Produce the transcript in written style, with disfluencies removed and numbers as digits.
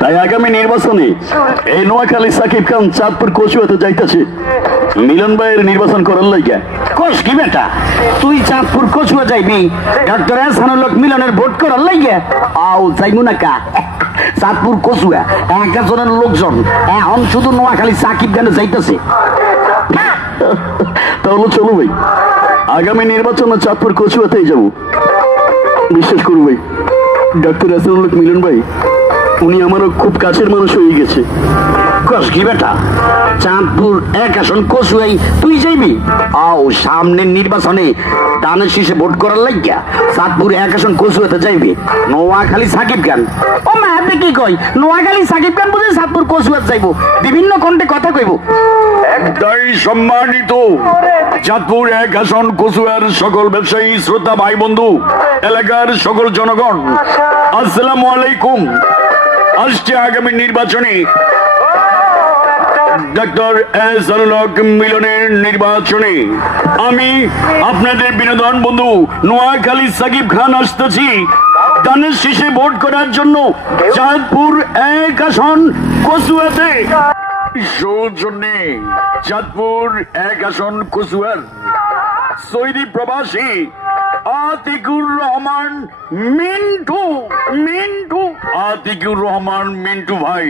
তাই আগামী নির্বাচনে এই নোয়াখালী সাকিব খান চাঁদপুর কচুয়াতে যাইতেছে মিলন ভাইয়ের নির্বাচন করার লাইগা। কোষ কি বেটা, তুই চাঁদপুর কচুয়া যাইবি ডক্টর এহসানুল হক মিলনের ভোট করার লাইগা? আও যাইমু না কা, চাঁদপুর কচুয়া একজনের লোকজন এখন শুধু নোয়াখালী সাকিব খানে যাইতেছে। তাহলে চলো ভাই, আগামী নির্বাচনে চাঁদপুর কচুয়াতেই যাবো। বিশ্বাস করু ভাই, ডক্টর এহসানুল হক মিলন ভাই উনি আমারও খুব কাছের মানুষ হয়ে গেছে। কোষ কি বেটা, চাঁদপুর এক আসন কচুয়াই তুই যাইবি? আও সামনের নির্বাচনে দানের শীষে ভোট করার লাগিয়া চাঁদপুর এক আসন কচুয়াতে যাইবি নোয়াখালী সাকিব খান? ও মা হাতে কি কই, নোয়াখালী সাকিব খান বুঝে চাঁদপুর কচুয়াতে যাইবো, বিভিন্ন কণ্ঠে কথা কইব। একটাই সম্মানিত চাঁদপুর এক আসন কচুয়ার সকল ব্যবসায়ী, শ্রোতা ভাই বন্ধু, এলাকার সকল জনগণ, আসসালামু আলাইকুম। আসছে আগামী নির্বাচনে ডক্টর এহসানুল হক মিলনের নির্বাচনে আমি আপনাদের বিনোদন বন্ধু নোয়াখালী সাকিব খান আসতেছি দানের শীষে ভোট করার জন্য চাঁদপুর এক আসন কচুয়াতে। সৌজন্যে চাঁদপুর এক আসন কচুয়ার সৌদি প্রবাসী আতিকুর রহমান মিন্টু। আতিকুর রহমান মিন্টু ভাই।